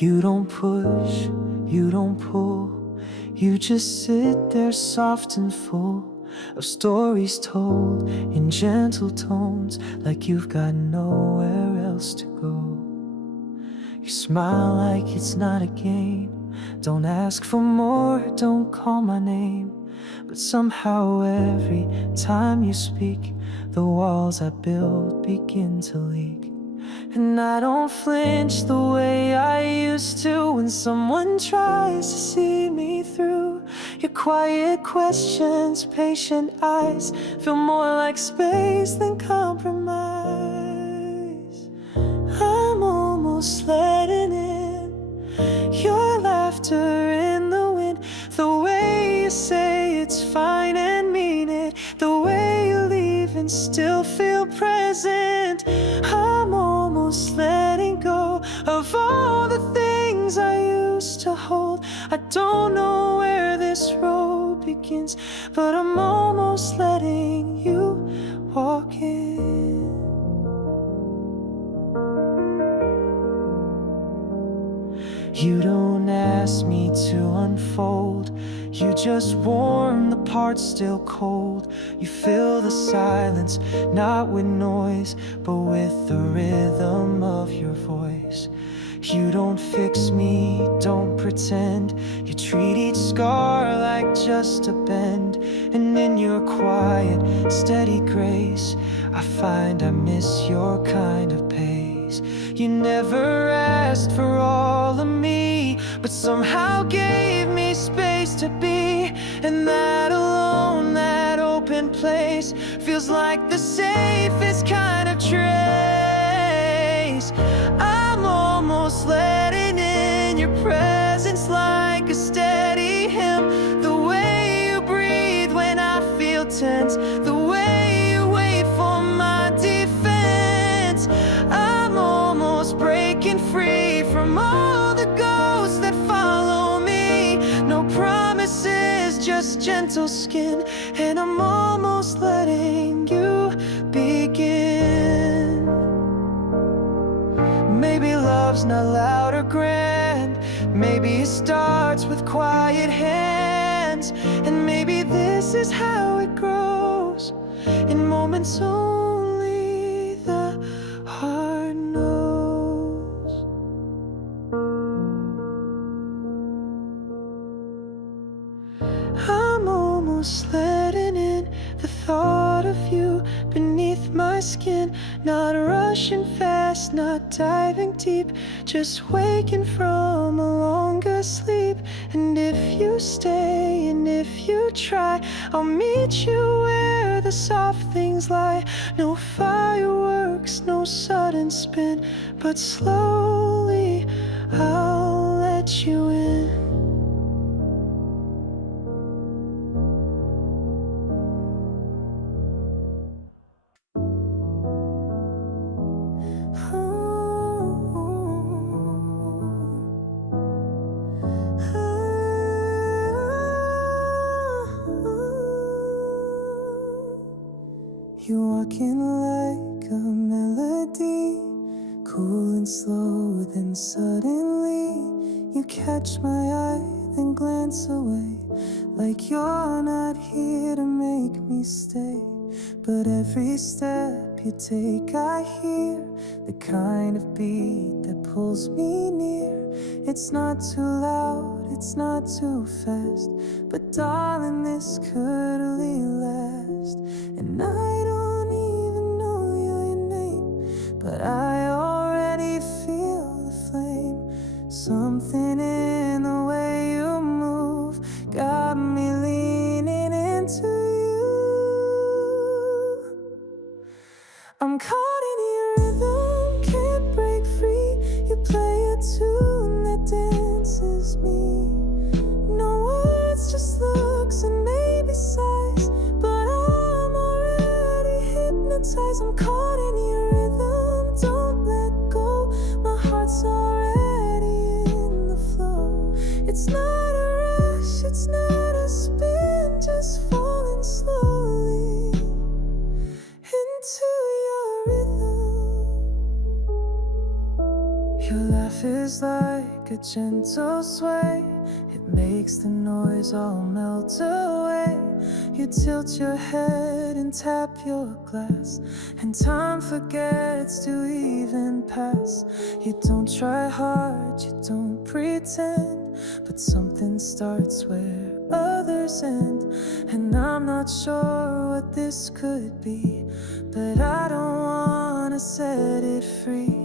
You don't push, you don't pull, you just sit there soft and full of stories told in gentle tones, like you've got nowhere else to go. You smile like it's not a game, don't ask for more, don't call my name. But somehow every time you speak, the walls I built begin to leak. And I don't flinch the way I used to when someone tries to see me through. Your quiet questions, patient eyes feel more like space than compromise. I'm almost letting in your laughter in the wind, the way you say it's fine and mean it, the way you leave and still feel present. I'm almost letting go of all the things I used to hold. I don't know where this road begins, but I'm almost letting you walk in. You don't ask me to unfold, you just warm the parts still cold. You fill the silence, not with noise, but with the rhythm of your voice. You don't fix me, don't pretend, you treat each scar like just a bend. And in your quiet, steady grace, I find I miss your kind of pace. You never asked for all of me, but somehow gave me space to be. And that alone, that open place, feels like the safest kind of trace. I'm almost letting in your presence like a steady hymn, the way you breathe when I feel tense, the way you wait for my defense. I'm almost breaking free from all the ghosts that follow me. No promises, just gentle skin, and I'm almost letting you begin. Maybe love's not loud or grand, maybe it starts with quiet hands. And maybe this is how it grows, in moments only the heart knows. I'm almost letting in the thought of you beneath my skin, not rushing fast, not diving deep, just waking from a longer sleep. And if you stay and if you try, I'll meet you where the soft things lie. No fireworks, no sudden spin, but slowly I'll let you in. You walk in like a melody, cool and slow, then suddenly you catch my eye, then glance away, like you're not here to make me stay. But every step you take I hear the kind of beat that pulls me near. It's not too loud, it's not too fast, but darling, this could really last. And I don't even know your name, but I already feel the flame. Something in the way you move got me leaning into you. I'm caught in your rhythm, can't break free. You play a tune that dances me. No words, just looks and maybe sighs, but I'm already hypnotized. I'm caught in your rhythm, don't let go. My heart's already in the flow. It's not a rush, it's not a spin, just falling slowly into your rhythm. Your laugh is like like a gentle sway. It makes the noise all melt away. You tilt your head and tap your glass, and time forgets to even pass. You don't try hard, you don't pretend, but something starts where others end. And I'm not sure what this could be, but I don't wanna set it free.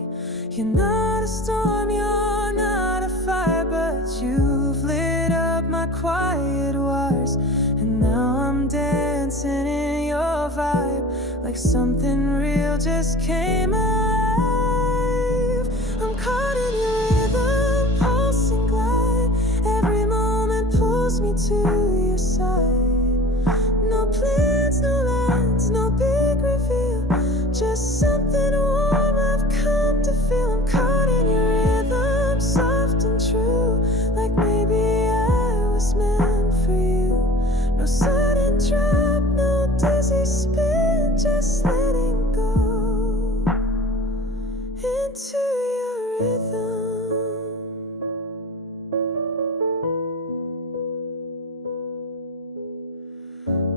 You're not a storm, you're not a fire, but you've lit up my quiet wires. And now I'm dancing in your vibe, like something real just came alive. I'm caught in your rhythm, pulsing glide. Every moment pulls me to your side. No plans, no lines, no big reveal, just something warm I've come to feel. I'm caught in your rhythm, soft and true, like maybe I was meant for you. No sudden drop, no dizzy spin, just letting go into your rhythm.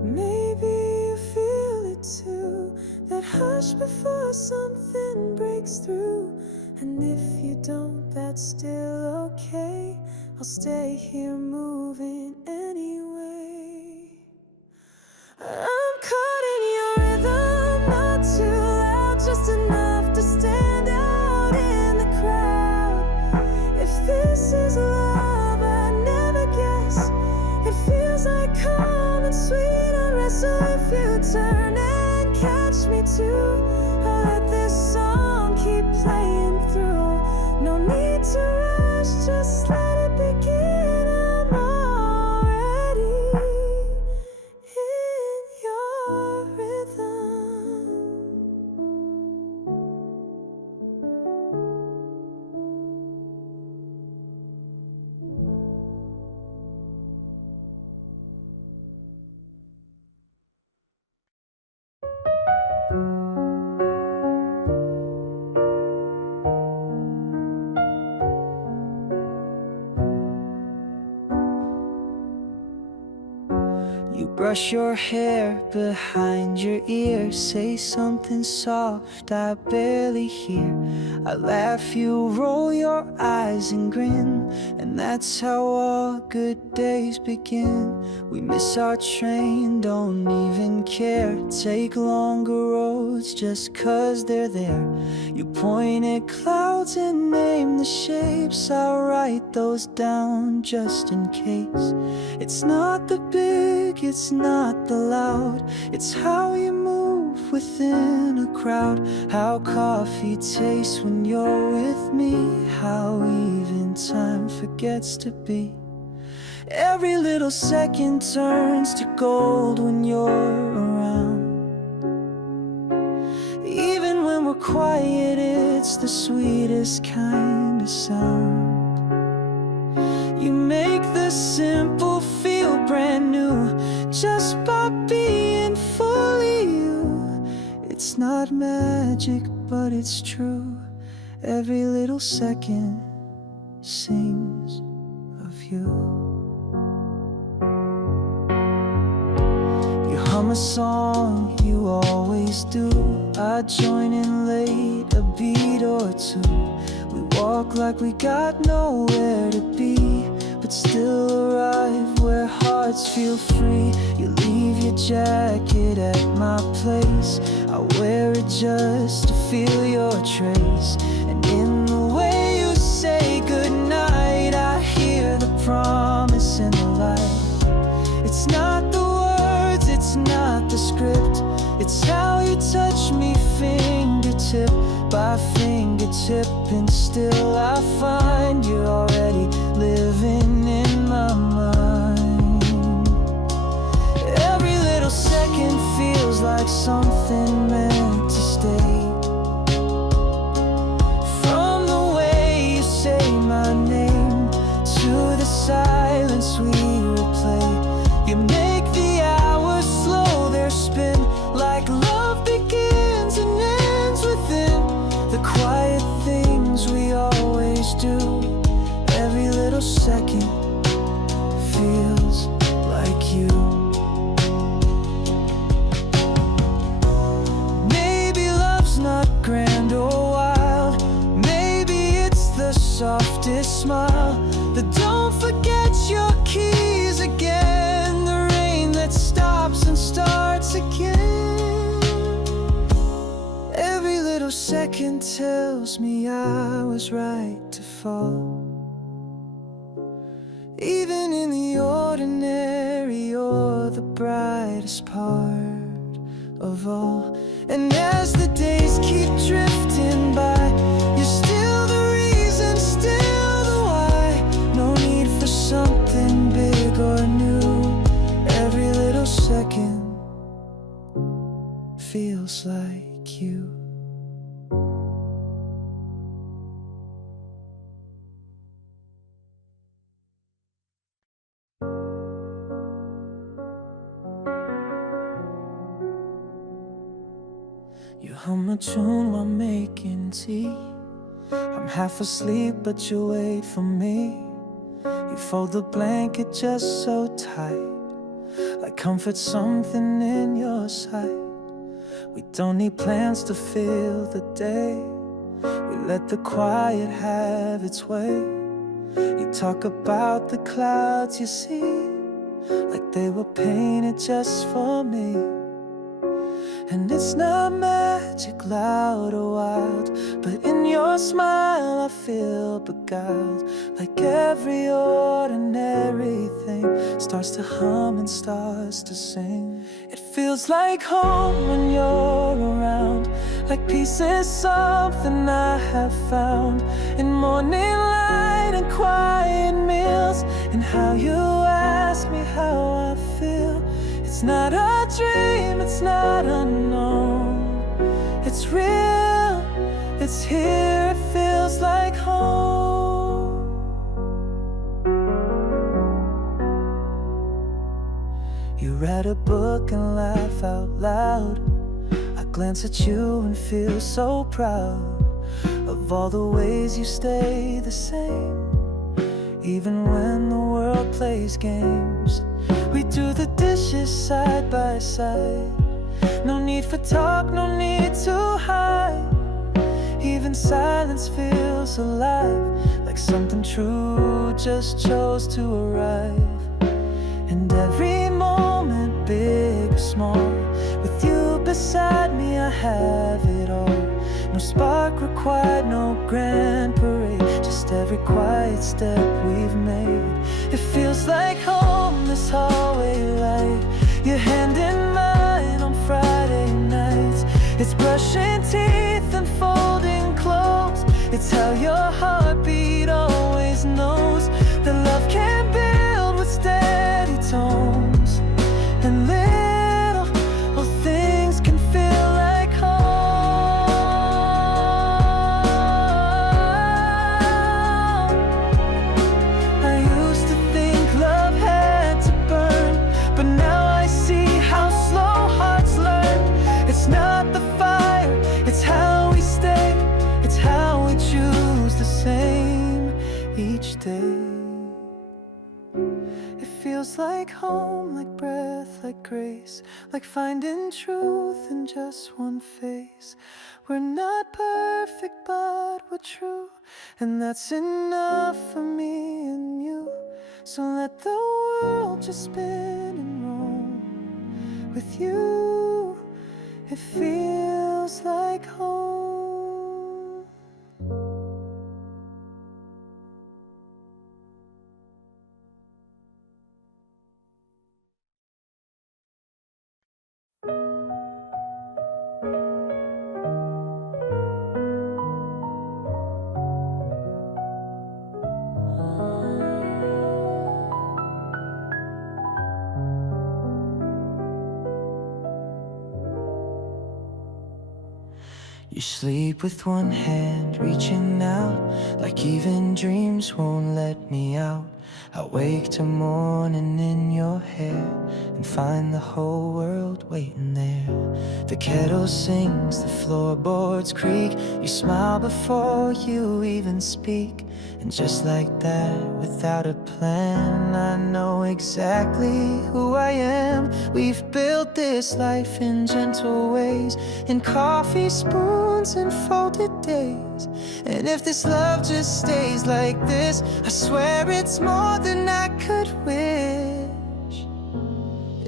Maybe you feel it too, that hush before something breaks through. And if you don't, that's still okay. I'll stay here moving anyway. I'm caught in your rhythm, not too loud, just enough to stand out in the crowd. If this is love, I never guess. It feels like calm and sweet unrest. So if you turn and catch me too, I'll let this song keep playing through. No need to rush, just let it begin. I'm already in your rhythm. You brush your hair behind your ear, say something soft I barely hear. I laugh, you roll your eyes and grin, and that's how all good days begin. We miss our train, don't even care, take longer roads just 'cause they're there. You point at clouds and name the shapes, I'll write those down just in case. It's not the big, it's not the loud, it's how you move within a crowd. How coffee tastes when you're with me, how even time forgets to be. Every little second turns to gold when you're around. Even when we're quiet, it's the sweetest kind of sound. You make the simple feel brand new, just by being fully you. It's not magic, but it's true. Every little second sings of you. You hum a song, you always do. I join in late, a beat or two. We walk like we got nowhere to be, but still arrive where hearts feel free. You leave your jacket at my place, I wear it just to feel your trace. And in the way you say goodnight, I hear the promise in the light. It's not the words, it's not the script, it's how you touch me fingertip by fingertip. And still I find you're already living in my mind. Every little second feels like something meant to stay. From the way you say my name to the silence we replay. You make the hours slow their spin, like love begins and ends within the quiet things we always do. second feels like you. Maybe love's not grand or wild, maybe it's the softest smile. But don't forget your keys again, the rain that stops and starts again. Every little second tells me I was right to fall. Even in the ordinary, you're the brightest part of all. And as the days keep drifting by, you're still the reason, still the why. No need for something big or new. Every little second feels like you. You hum a tune while making tea. I'm half asleep but you wait for me. You fold the blanket just so tight, like comfort something in your sight. We don't need plans to fill the day. We let the quiet have its way. You talk about the clouds you see, like they were painted just for me. And it's not magic, loud or wild, but in your smile I feel beguiled. Like every ordinary thing starts to hum and starts to sing. It feels like home when you're around, like peace is something I have found in morning light and quiet meals, and how you ask me how I feel. It's not a dream, it's not unknown. It's real, it's here, it feels like home. You read a book and laugh out loud. I glance at you and feel so proud of all the ways you stay the same, even when the world plays games. We do the dishes side by side. No need for talk, no need to hide. Even silence feels alive, like something true just chose to arrive. And every moment, big or small, with you beside me I have it all. No spark required, no grand parade, just every quiet step we've made. It feels like home, this hallway light, your hand in mine on Friday nights. It's brushing teeth and folding clothes. It's how your heartbeat always knows that love can build with steady tones, and little things can feel like home. I used to think love had to burn, but now I see how slow hearts learn. It's not the fire, it's how we stay. It's how we choose the same each day. It feels like home, like breath, like grace, like finding truth in just one face. We're not perfect, but we're true, and that's enough for me and you. So let the world just spin and roll. With you, it feels like home. You sleep with one hand reaching out, like even dreams won't let me out. I wake till morning in your hair and find the whole world waiting there. The kettle sings, the floorboards creak. You smile before you even speak. And just like that, without a plan, I know exactly who I am. We've built this life in gentle ways, in coffee spoons and folded days. And if this love just stays like this, I swear it's more than I could wish.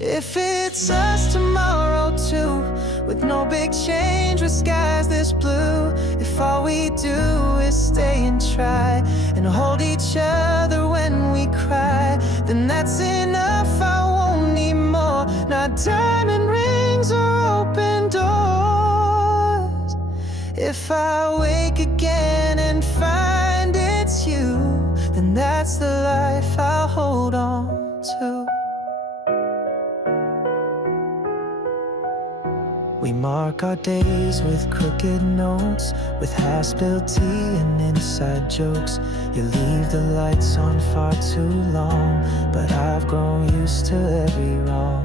If it's us tomorrow too, with no big change, with skies this blue. If all we do is stay and try, and hold each other when we cry, then that's enough, I won't need more. Not diamond rings or open doors. If I wake again and find it's you, then that's the life I'll hold on to. We mark our days with crooked notes, with half-spilled tea and inside jokes. You leave the lights on far too long, but I've grown used to every wrong.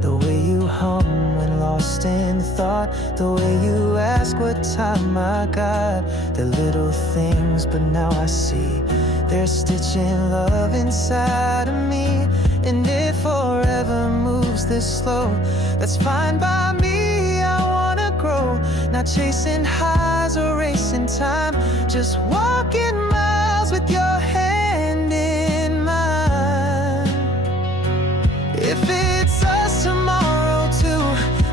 The way you hum when lost in thought, the way you ask what time I got. The little things, but now I see they're stitching love inside of me. And if forever moves this slow, that's fine by me. Not chasing highs or racing time, just walking miles with your hand in mine. If it's us tomorrow too,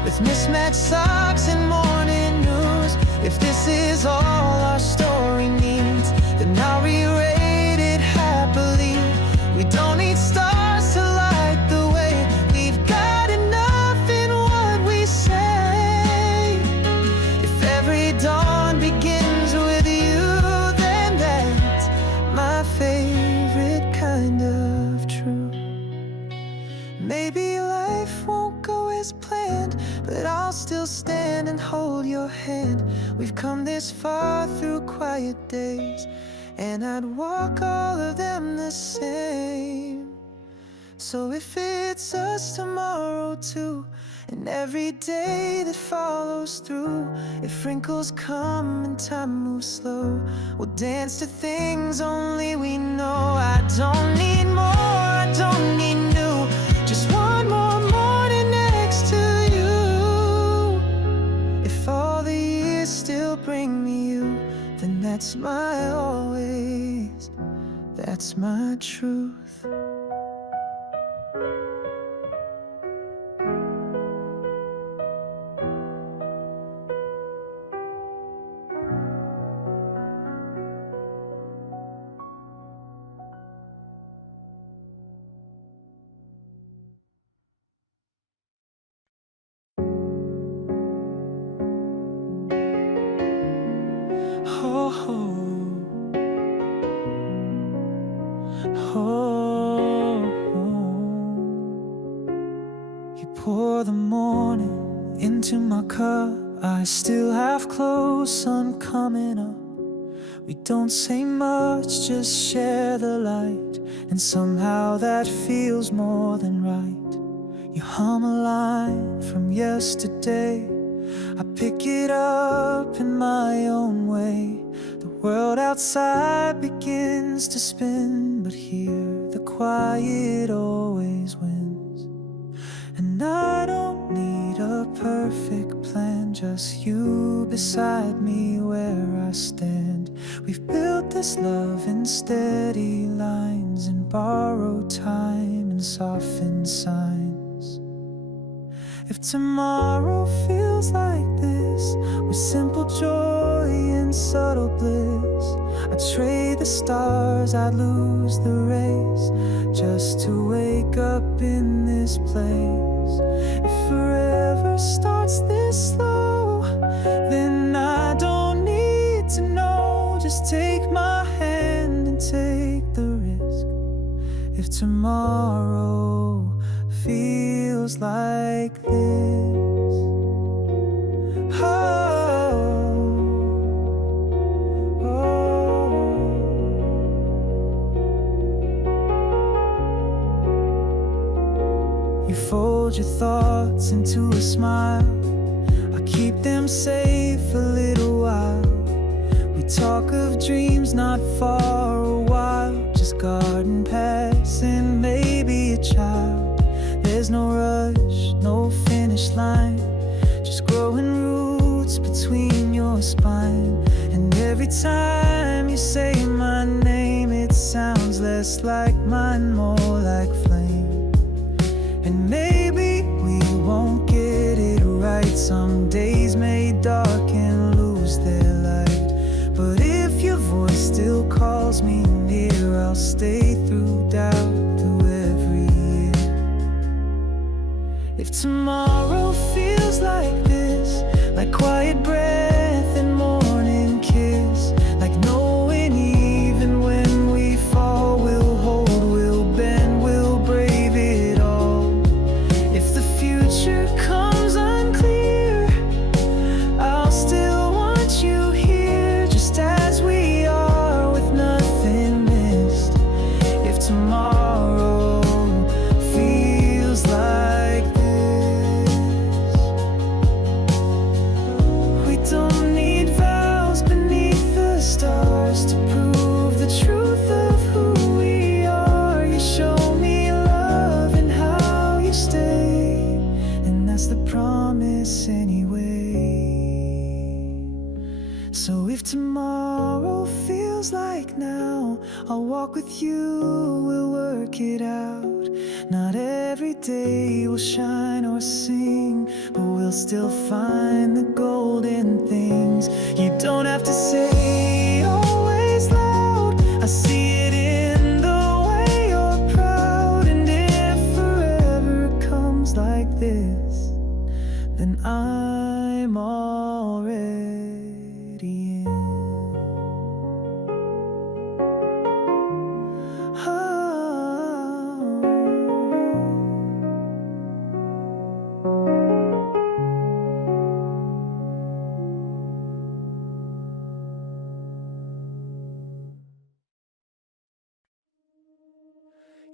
with mismatched socks and morning news. If this is all our story needs, then I'll rewrite it happily. We don't need stars to light the way. We've got enough in what we say. Every dawn begins with you, then that's my favorite kind of true. Maybe life won't go as planned, but I'll still stand and hold your hand. We've come this far through quiet days, and I'd walk all of them the same. So if it's us tomorrow too, and every day that follows through, if wrinkles come and time moves slow, we'll dance to things only we know. I don't need more, I don't need new, just one more morning next to you. If all the years still bring me you, then that's my always, that's my truth. You pour the morning into my cup. I still have close, sun coming up. We don't say much, just share the light, and somehow that feels more than right. You hum a line from yesterday, I pick it up in my own way. The world outside begins to spin, but here the quiet always wins. And I don't need a perfect plan, just you beside me where I stand. We've built this love in steady lines, and borrowed time and softened signs. If tomorrow feels like this, with simple joy and subtle bliss, I'd trade the stars, I'd lose the race, just to wake up in this place. If forever starts this slow, then I don't need to know. Just take my hand and take the risk. If tomorrow feels like this, You fold your thoughts into a smile. I keep them safe a little while. We talk of dreams not far a while. Just garden paths and maybe a child. There's no rush, no finish line. Just growing roots between your spine. And every time you say my name, it sounds less like mine, more like flame. And maybe we won't get it right. Some days may dark and lose their light. But if your voice still calls me near, I'll stay through doubt, through every year. If tomorrow feels like this, like quiet breath and morning kiss, like knowing even when we fall, we'll hold, we'll bend, we'll brave it all. If the future comes unclear, I'll still want you here, just as we are, with nothing missed. If tomorrow feels like this, we don't need vows beneath the stars to prove the truth of who we are. You show me love and how you stay, and that's the promise anyway. So if tomorrow feels like now, I'll walk with you, we'll work it out. Not every day will shine or sing, but we'll still find the golden things. You don't have to say always loud, I see it in the way you're proud. And if forever comes like this, then I'm already in.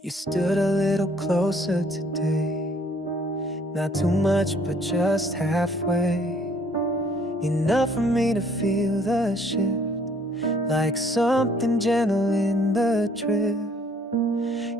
You stood a little closer today, not too much but just halfway, enough for me to feel the shift, like something gentle in the drift.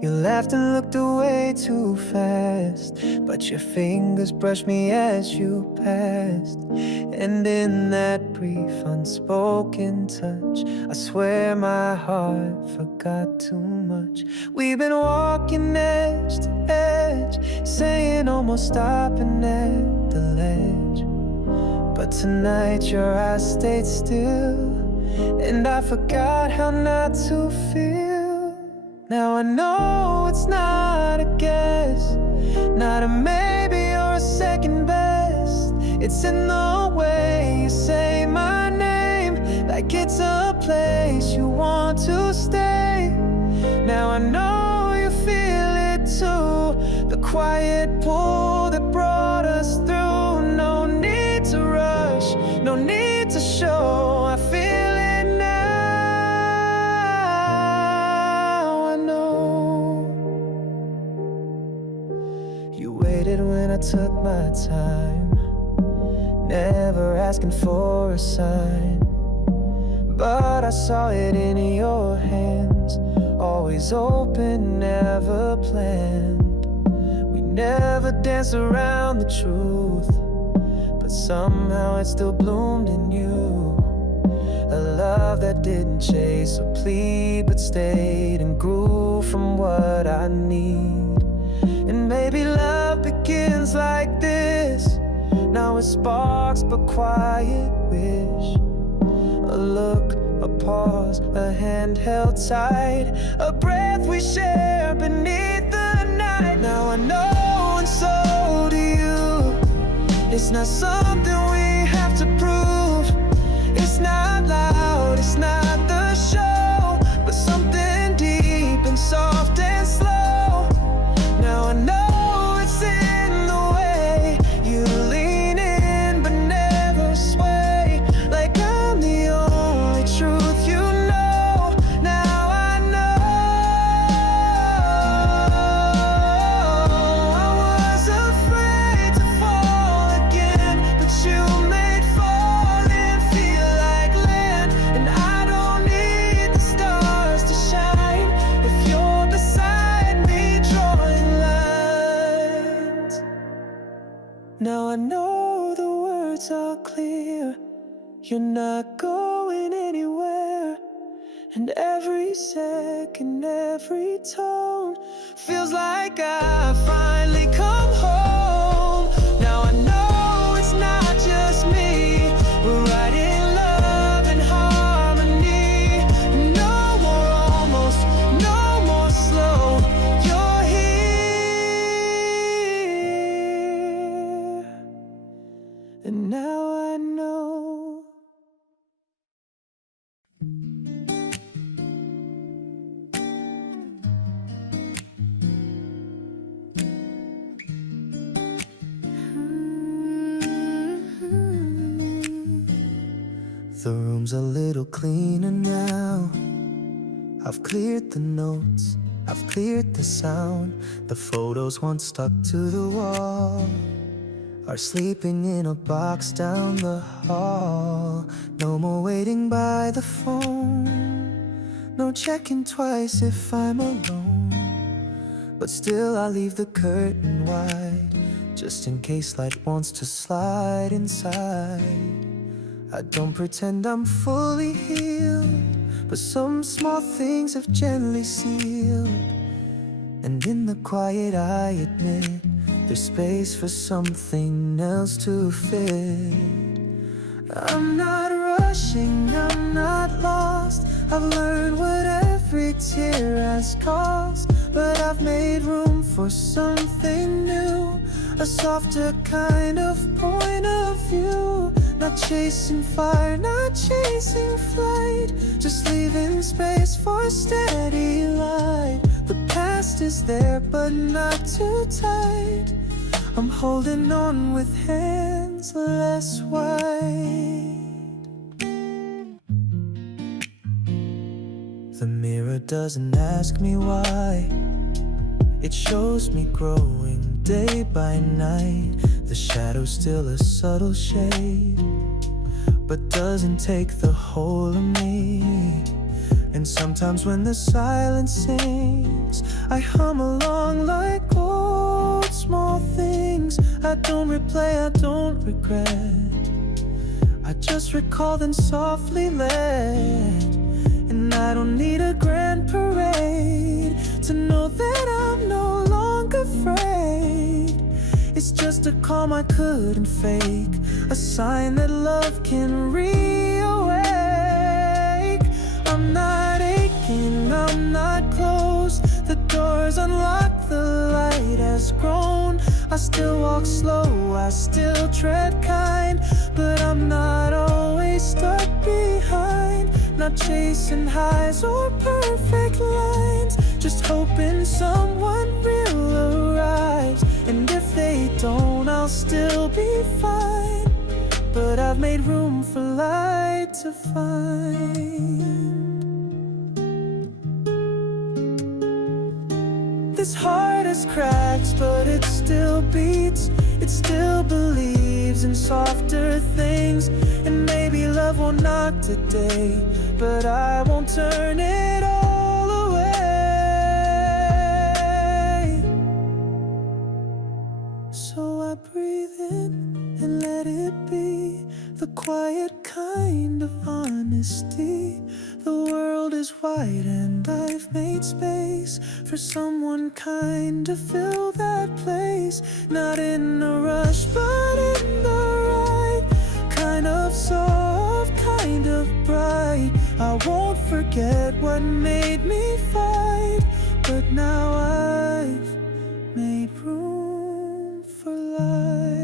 You laughed and looked away too fast, but your fingers brushed me as you passed. And in that brief unspoken touch, I swear my heart forgot too much. We've been walking edge to edge, saying almost stopping at the ledge. But tonight your eyes stayed still, and I forgot how not to feel. Now I know it's not a guess, not a maybe or a second best. It's in the way you say my name, like it's a place you want to stay. Now I know you feel it too, the quiet pull that brought us through. No need to rush, no need to show, I feel it now. I know you waited when I took my time, never asking for a sign, but I saw it in your hands, always open, never planned. We never danced around the truth, but somehow it still bloomed in you. A love that didn't chase or plead, but stayed and grew from what I need. And maybe love begins like this, now it sparks but quiet wish. A look, a pause, a hand held tight, a breath we share beneath the night. Now I know, and so do you, it's not something we have to prove. It's not loud, it's not the show, but something deep and soft and slow. Now I know it's in the way you lean in but never sway, like I'm the only truth you know. Now I know I You're not going anywhere. And every second, every tone feels like I finally come home. Now I know it's not just me. We're writing love and harmony. No more almost, no more slow. You're here. And now I know. The room's a little cleaner now. I've cleared the notes, I've cleared the sound. The photos once stuck to the wall are sleeping in a box down the hall. No more waiting by the phone, no checking twice if I'm alone. But still I leave the curtain wide, just in case light wants to slide inside. I don't pretend I'm fully healed, but some small things have gently sealed. And in the quiet I admit there's space for something else to fit. I'm not rushing, I'm not lost. I've learned what every tear has cost. But I've made room for something new, a softer kind of point of view. Not chasing fire, not chasing flight, just leaving space for steady light. The past is there but not too tight. I'm holding on with hands less wide. The mirror doesn't ask me why, it shows me growing day by night. The shadow's still a subtle shade, but doesn't take the whole of me. And sometimes when the silence sings, I hum along like old small things. I don't replay, I don't regret, I just recall then softly let. And I don't need a grand parade to know that I'm no longer afraid. It's just a calm I couldn't fake, a sign that love can reawake. I'm not aching, I'm not closed. The door's unlocked, the light has grown. I still walk slow, I still tread kind, but I'm not always stuck behind. Not chasing highs or perfect lines, just hoping someone real arrives. And if they don't, I'll still be fine. But I've made room for light to find. This heart has cracks, but it still beats. It still believes in softer things. And maybe love won't knock today, but I won't turn it all away. So I breathe in and let it be, the quiet kind of honesty. The world is wide and I've made space for someone kind to fill that place. Not in a rush, but in the right kind of soft, kind of bright. I won't forget what made me fight, but now I've made room for light.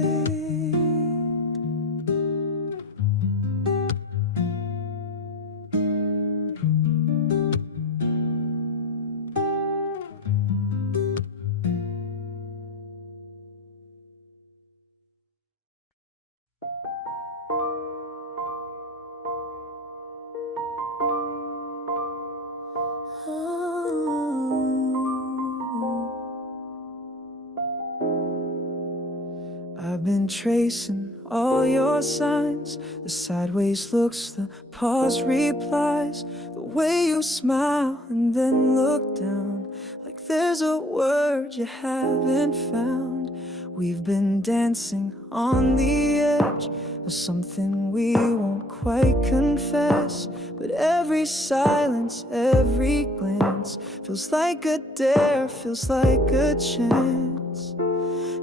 I've been tracing all your signs, the sideways looks, the pause replies, the way you smile and then look down, like there's a word you haven't found. We've been dancing on the edge, was something we won't quite confess. But every silence, every glance feels like a dare, feels like a chance.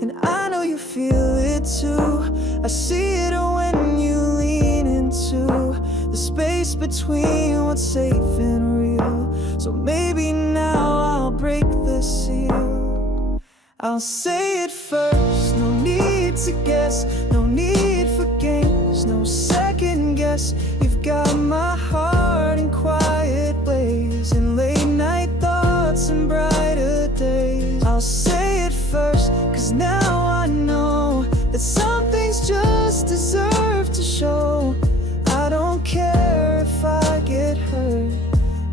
And I know you feel it too. I see it when you lean into the space between what's safe and real. So maybe now I'll break the seal. I'll say it first, no need to guess, no need for games, no second guess. You've got my heart in quiet ways, in late night thoughts and brighter days. I'll say it first, 'cause now I know that some things just deserve to show. I don't care if I get hurt,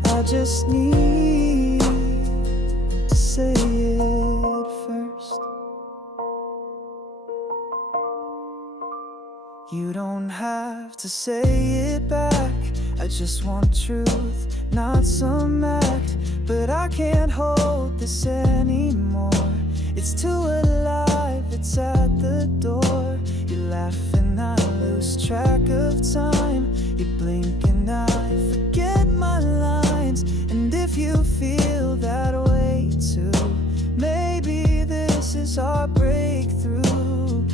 I just need to say it first. You don't have to say it back, I just want truth, not some act. But I can't hold this anymore, it's too alive, it's at the door. You laugh and I lose track of time, you blink and I forget my lines. And if you feel that way too, maybe this is our breakthrough.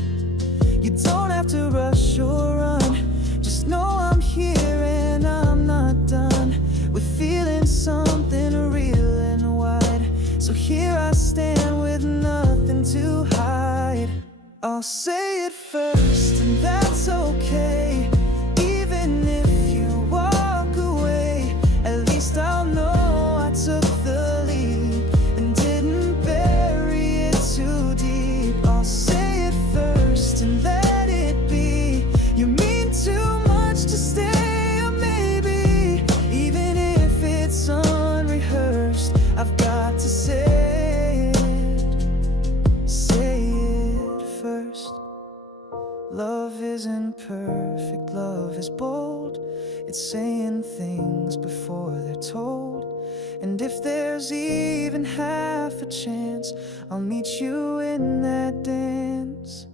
You don't have to rush or run, just know I'm here and I'm not done with feeling something real and wide. So here I stand with nothing to hide. I'll say it first and that's okay. Even if you walk away, at least I'll know I took the leap and didn't bury it too deep. I'll say it first and let it be. You mean too much to stay, or maybe even if it's unrehearsed, I've got to say it first. Love isn't perfect, love is bold. It's saying things before they're told. And if there's even half a chance, I'll meet you in that dance.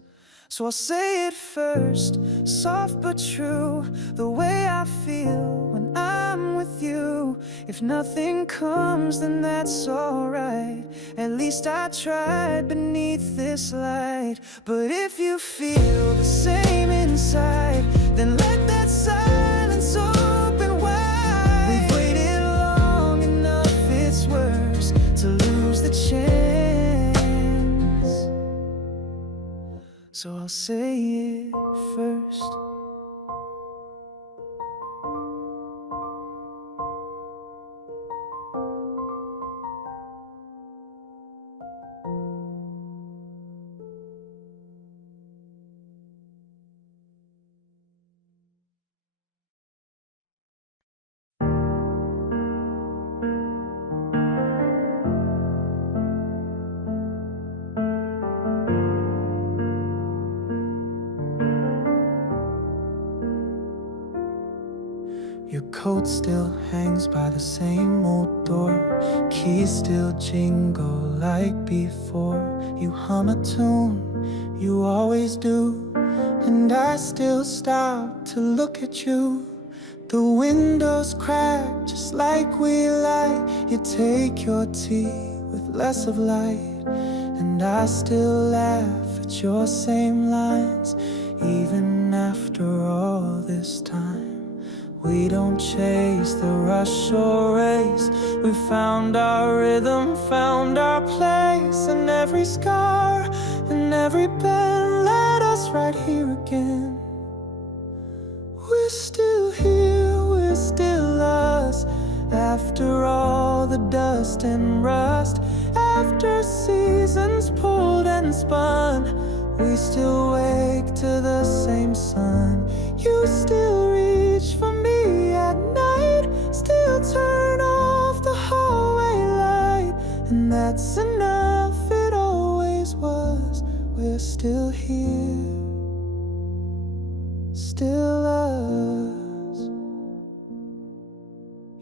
So I'll say it first, soft but true, the way I feel when I'm with you. If nothing comes, then that's alright, at least I tried beneath this light. But if you feel the same inside, then let that silence open wide. We've waited long enough, it's worse to lose the chance. So I'll say it first. Your coat still hangs by the same old door, keys still jingle like before. You hum a tune, you always do, and I still stop to look at you. The windows crack just like we like. You take your tea with less of light, and I still laugh at your same lines. Even after all this time, we don't chase the rush or race. We found our rhythm, found our place. And every scar and every bend led us right here again. We're still here, we're still us. After all the dust and rust, after seasons pulled and spun, we still wake to the same sun. You still reach for me at night, still turn off the hallway light. And that's enough, it always was. We're still here, still us.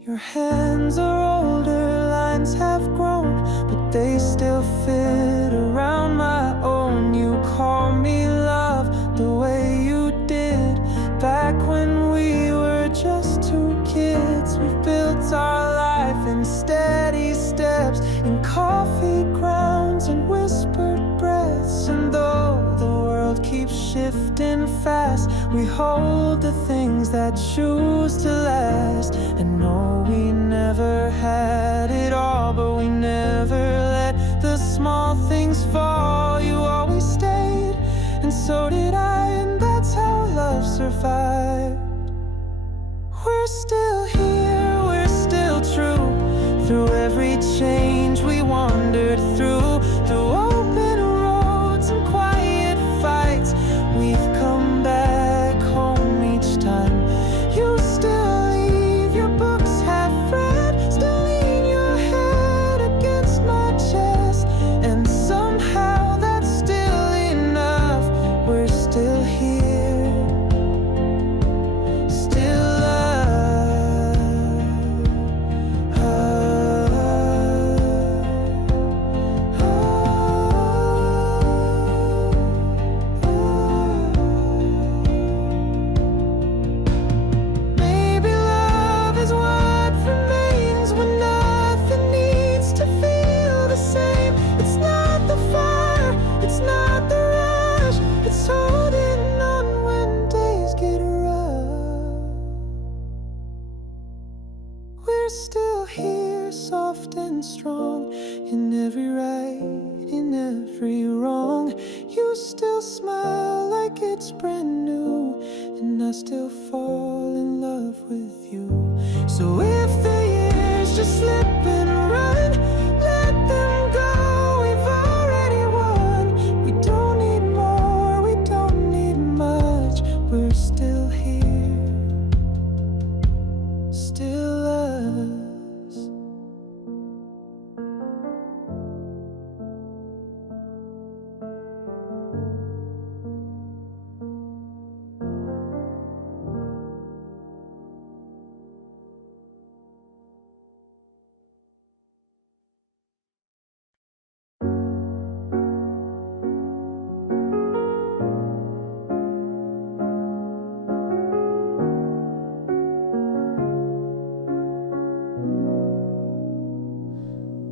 Your hands are older, lines have grown, but they still fit around my own. You call me love the way you did, fast. We hold the things that choose to last. And no, we never had it all, but we never let the small things fall. You always stayed, and so did I, and that's how love survived. We're still here, we're still true. Through every change we wandered through open roads and quiet fights, we've come back home each time. You still leave your books half read, still lean your head against my chest, and somehow that's still enough. We're still here, still still here, soft and strong, in every right, in every wrong. You still smile like it's brand new, and I still fall in love with you. So if the years just slip and run, let them go, we've already won. We don't need more, we don't need much. We're still here, still us.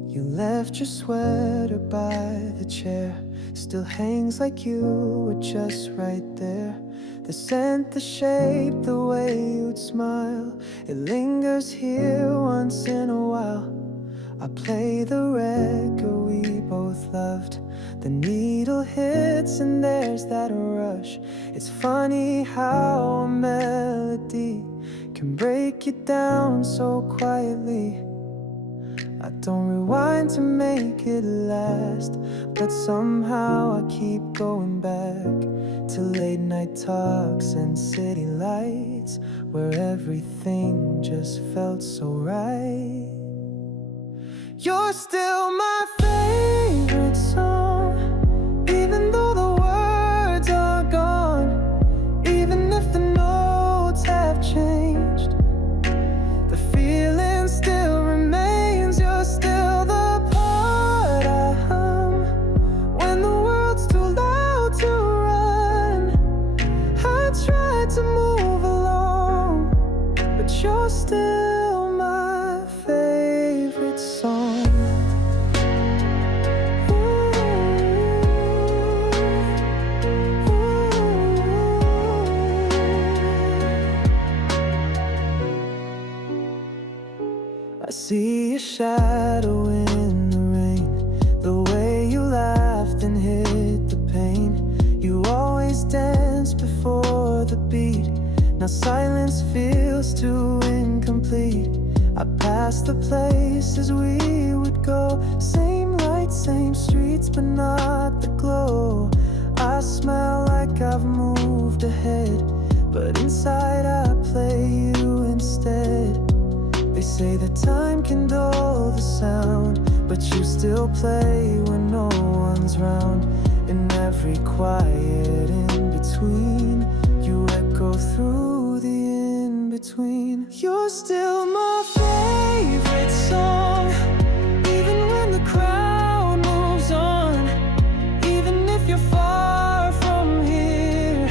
You left your sweater by the chair, still hangs like you were just right there. The scent, the shape, the way you'd smile, it lingers here once in a while. I play the record we both loved, the needle hits and there's that rush. It's funny how a melody can break you down so quietly. I don't rewind to make it last, but somehow I keep going back to late night talks and city lights, where everything just felt so right. You're still my favorite song, even though the words are gone, even if the notes have changed, the feeling still remains. You're still the part I hum when the world's too loud to run. I try to move along, but you're still my favorite song. I see a shadow in the rain, the way you laughed and hid the pain. You always dance before the beat, now silence feels too incomplete. I pass the places we would go, same lights, same streets, but not the glow. I smell like I've moved ahead, but inside I play you instead. They say that time can dull the sound, but you still play when no one's round. In every quiet in-between, you echo through the in-between. You're still my favorite song, even when the crowd moves on. Even if you're far from here,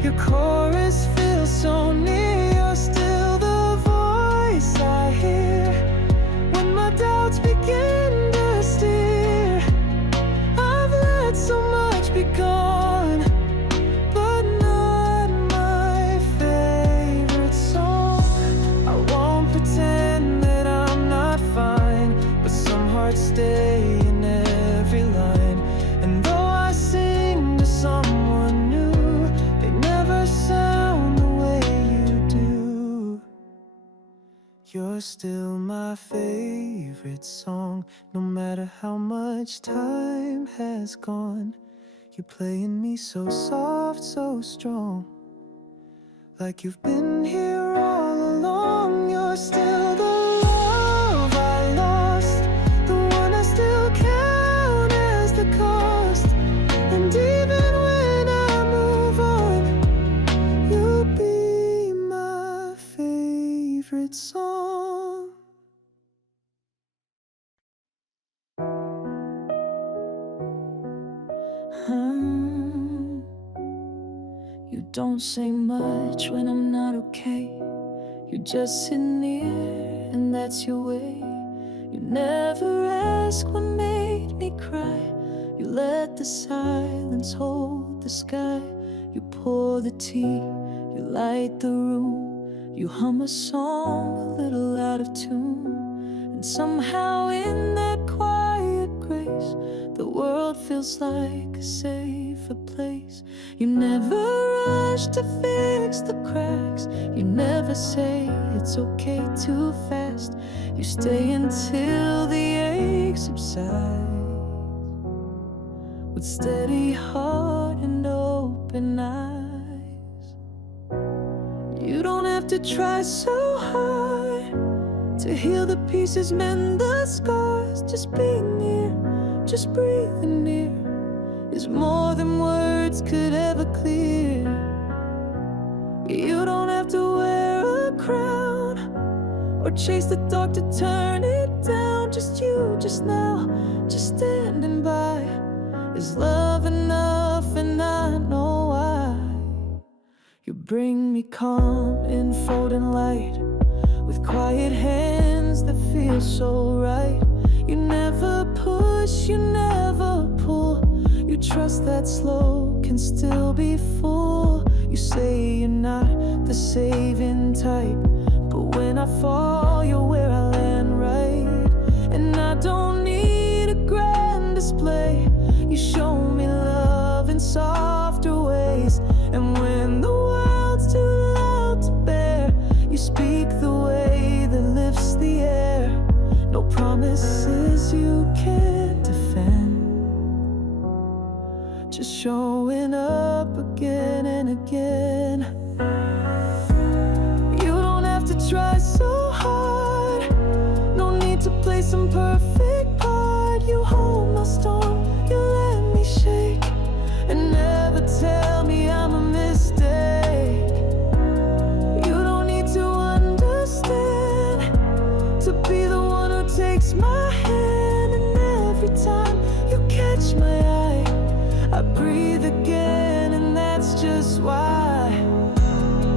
your chorus feels so near. You're still the voice I hear when my doubts begin to steer. I've let so much be gone, but still my favorite song. No matter how much time has gone, you're playing me so soft, so strong. Like you've been here all along. You're still the love I lost, the one I still count as the cost. And even when I move on, you'll be my favorite song. You don't say much when I'm not okay. You just sit near and that's your way. You never ask what made me cry. You let the silence hold the sky. You pour the tea, you light the room. You hum a song a little out of tune. And somehow in that quiet grace, the world feels like a safer place. You never rush to fix the cracks. You never say it's okay too fast. You stay until the ache subsides. With steady heart and open eyes. You don't have to try so hard to heal the pieces, mend the scars. Just be near, just breathing near is more than words could ever clear. You don't have to wear a crown or chase the dark to turn it down. Just you, just now, just standing by is love enough, and I know why. You bring me calm in folding light, with quiet hands that feel so right. You never push, you never pull. You trust that slow can still be full. You say you're not the saving type, but when I fall, you're where I land right. And I don't need a grand display. You show me love in softer ways. And when the world's too loud to bear, you speak the way that lifts the air. No promises you can't defend. Just showing up again and again. You don't have to try so hard. No need to play some perfect part. You hold my storm, you let me shake, and never tell me I'm a mistake. You don't need to understand to be the one who takes my hand. And every time you catch my eye, I breathe again, and that's just why.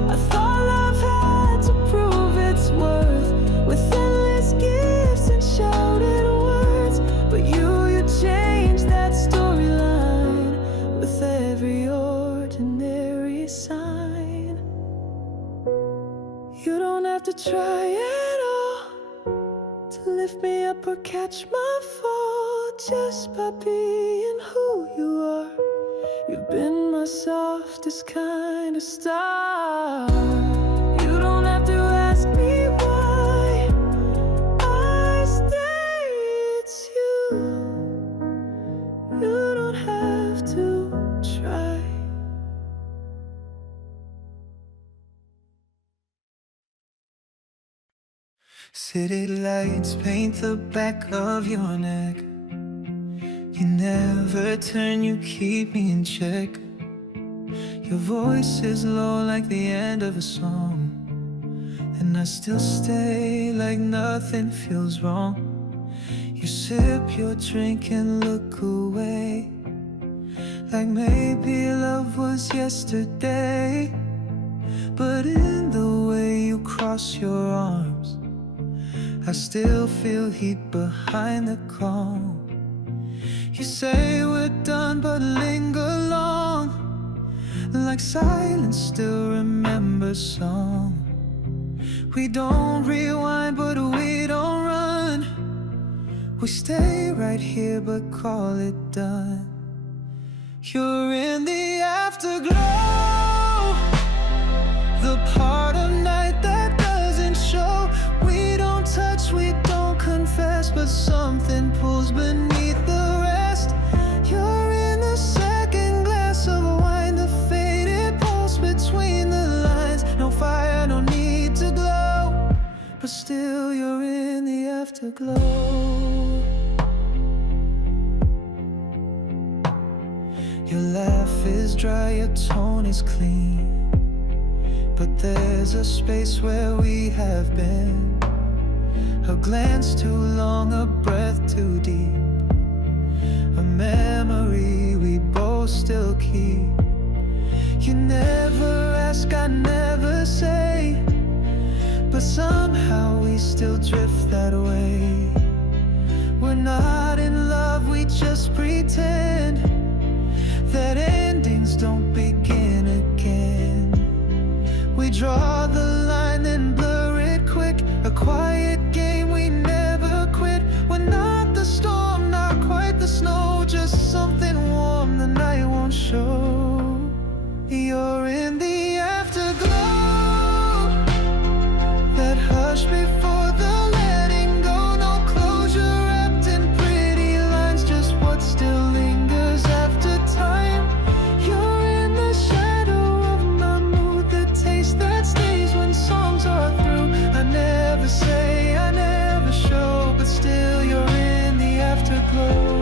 I thought love had to prove its worth with endless gifts and shouted words, but you changed that storyline with every ordinary sign. You don't have to try at all to lift me up or catch my fall, just by being who you are. You've been my softest kind of star. You don't have to ask me why I stay, it's you. You don't have to try. City lights paint the back of your neck. You never turn, you keep me in check. Your voice is low like the end of a song, and I still stay like nothing feels wrong. You sip your drink and look away, like maybe love was yesterday. But in the way you cross your arms, I still feel heat behind the calm. You say we're done but linger long, like silence still remembers song. We don't rewind but we don't run. We stay right here but call it done. You're in the afterglow, the part of night that doesn't show. We don't afterglow. Your laugh is dry, your tone is clean, but there's a space where we have been. A glance too long, a breath too deep, a memory we both still keep. You never ask, I never say, but somehow we still drift that way. We're not in love, we just pretend that endings don't begin again. We draw the line then blur it quick, a quiet game we never quit. We're not the storm, not quite the snow, just something warm the night won't show. You're in the afterglow, that hush before the letting go. No closure wrapped in pretty lines, just what still lingers after time. You're in the shadow of my mood, the taste that stays when songs are through. I never say, I never show, but still you're in the afterglow.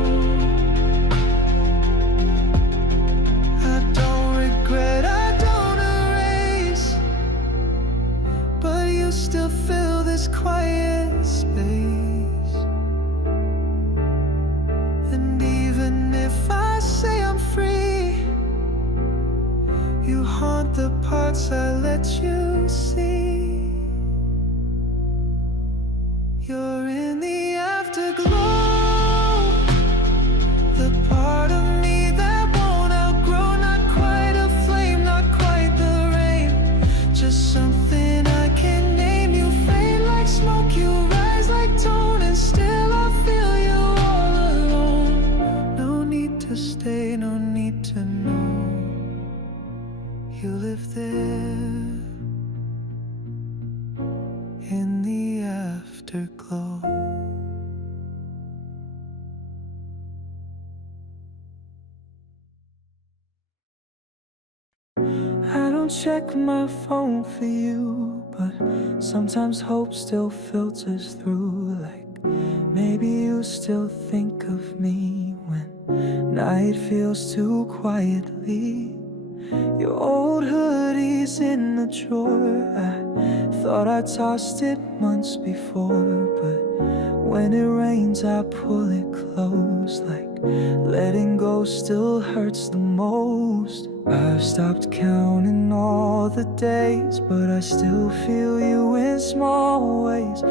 I don't regret, I don't erase, but you still fill this quiet space. And even if I say I'm free, you haunt the parts I let you see. You're in the afterglow, the part of me that won't outgrow. Not quite a flame, not quite the rain, just something I can name. You fade like smoke, you rise like tone, and still I feel you all alone. No need to stay, no need to know, you live there in the afterglow. I don't check my phone for you, but sometimes hope still filters through. Like maybe you still think of me when night feels too quietly. Your old hoodie's in the drawer, I thought I tossed it months before, but when it rains I pull it close. Like letting go still hurts the most. I've stopped counting all the days, but I still feel you in small ways.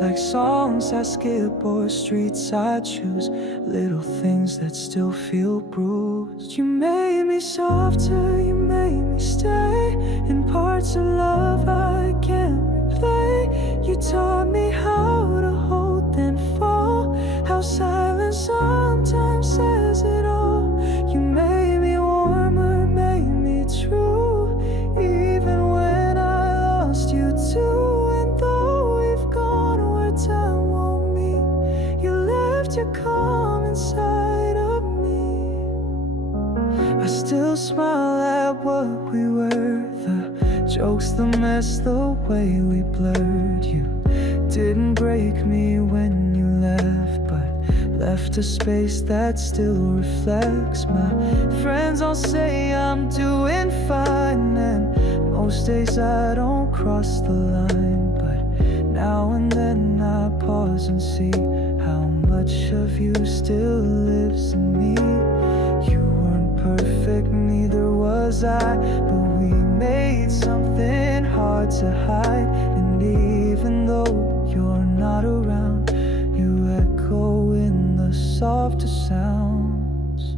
Like songs I skip or streets I choose, little things that still feel bruised. You made me softer, you made me stay in parts of love I can't replay. You taught me how to hold then fall, how silence sometimes says it all. You made me warmer, made me true, even when I lost you too. And though we've gone where time won't meet, you left your calm inside of me. I still smile at what we were, the jokes, the mess, the way we blurred. You didn't break me when you left, but left a space that still reflects. My friends all say I'm doing fine, and most days I don't cross the line. But now and then I pause and see how much of you still lives in me. You weren't perfect, neither was I, but we made something hard to hide. And even though you're not around, you echo in the softest sounds.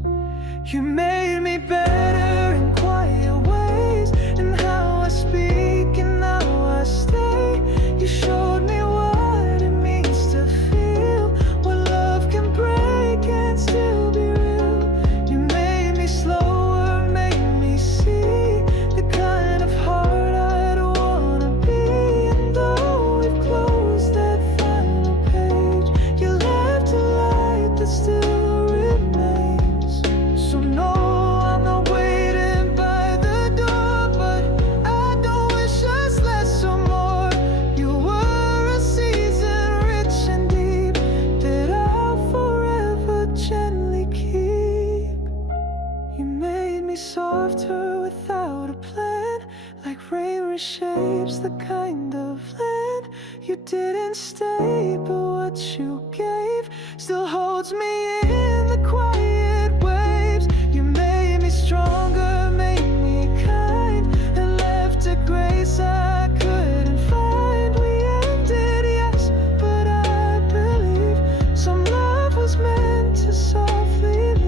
You made me better in quiet ways, and how I speak and how I stay. You showed me what it means to feel, what love can break and still be real. You made me slower, made me see the kind of heart I'd wanna be. And though we've closed that final reshapes the kind of land you didn't stay, but what you gave still holds me in the quiet waves. You made me stronger, made me kind, and left a grace I couldn't find. We ended, yes, but I believe some love was meant to softly leave.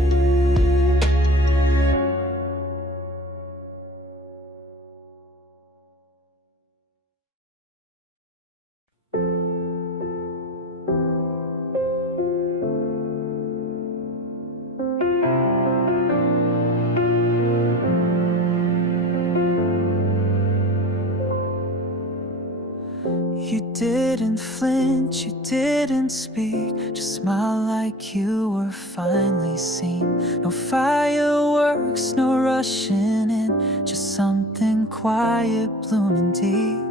You didn't flinch, you didn't speak, just smile like you were finally seen. No fireworks, no rushing in, just something quiet blooming deep.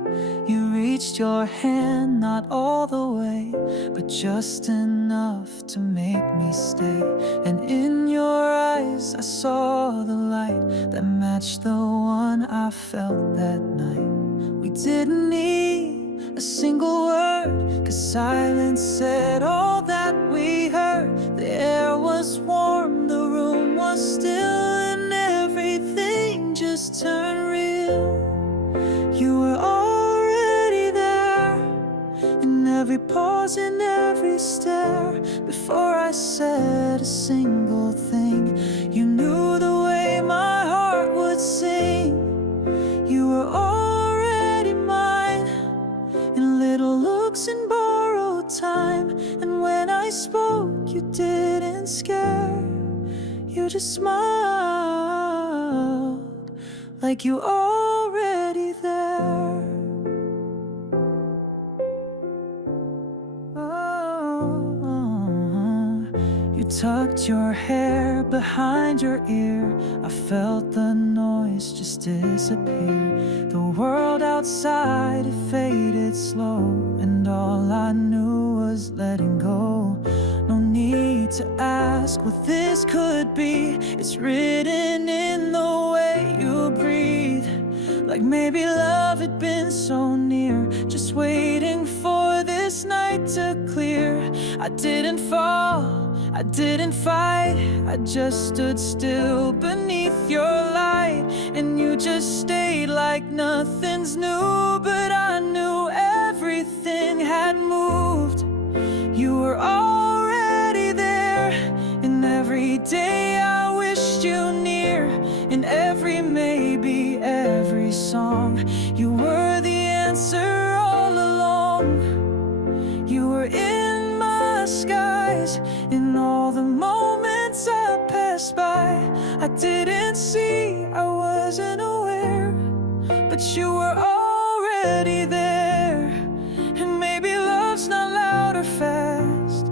You reached your hand, not all the way, but just enough to make me stay. And in your eyes I saw the light that matched the one I felt that night. We didn't need a single word, 'cause silence said all that we heard. The air was warm, the room was still, and everything just turned real. You were already there, in every pause, in every stare. Before I said a single thing, you knew the way my heart would sing. You were already mine, in little looks and borrowed time. And when I spoke, you didn't scare, you just smiled like you already there. You tucked your hair behind your ear. I felt the noise just disappear. The world outside, it faded slow, and all I knew was letting go. No need to ask what this could be. It's written in the way you breathe, like maybe love had been so near, just waiting for this night to clear. I didn't fall, I didn't fight, I just stood still beneath your light. And you just stayed like nothing's new, but I knew everything had moved. You were already there, and every day I wished you near. In every maybe, every song, you were the answer all along. You were in my skies, in all the moments I passed by. I didn't see, I wasn't aware, but you were already there. And maybe love's not loud or fast,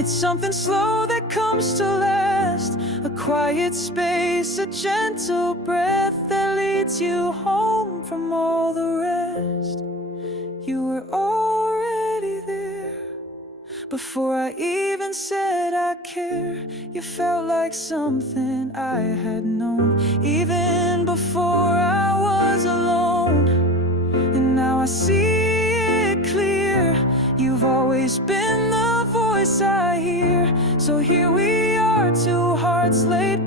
it's something slow that comes to last. A quiet space, a gentle breath that leads you home from all the rest. You were already there, before I even said I care. You felt like something I had known, even before I was alone. And now I see it clear, you've always been the voice I hear. So here we are, two hearts laid